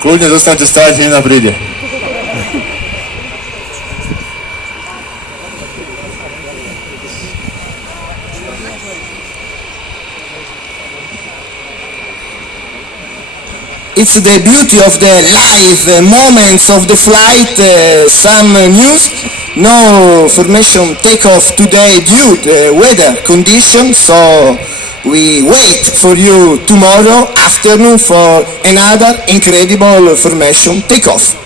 Kľudne zostanete stáť, hneď príde. It's the beauty of the live moments of the flight, some news. No formation takeoff today due to weather conditions, so we wait for you tomorrow afternoon for another incredible formation takeoff.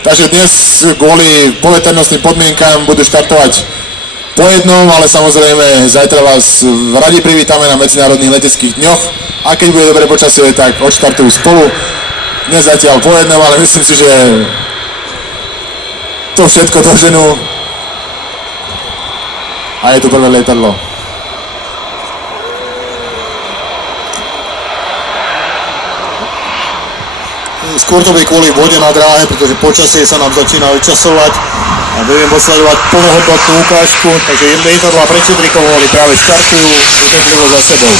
Takže dnes kvôli poveternostným podmienkám budú štartovať po jednom, ale samozrejme zajtra vás radi privítame na medzinárodných leteckých dňoch a keď bude dobré počasie, tak odštartujú spolu. Dnes zatiaľ po jednom, ale myslím si, že to všetko doženú a je tu prvé lietadlo. Skôr to bude kvôli vode na dráhe, pretože počasie sa nám začína vyčasovať a budeme posledovať plnohodnotnú ukážku, takže lietadlá prečetrikovali práve štartujú netrplivo za sebou.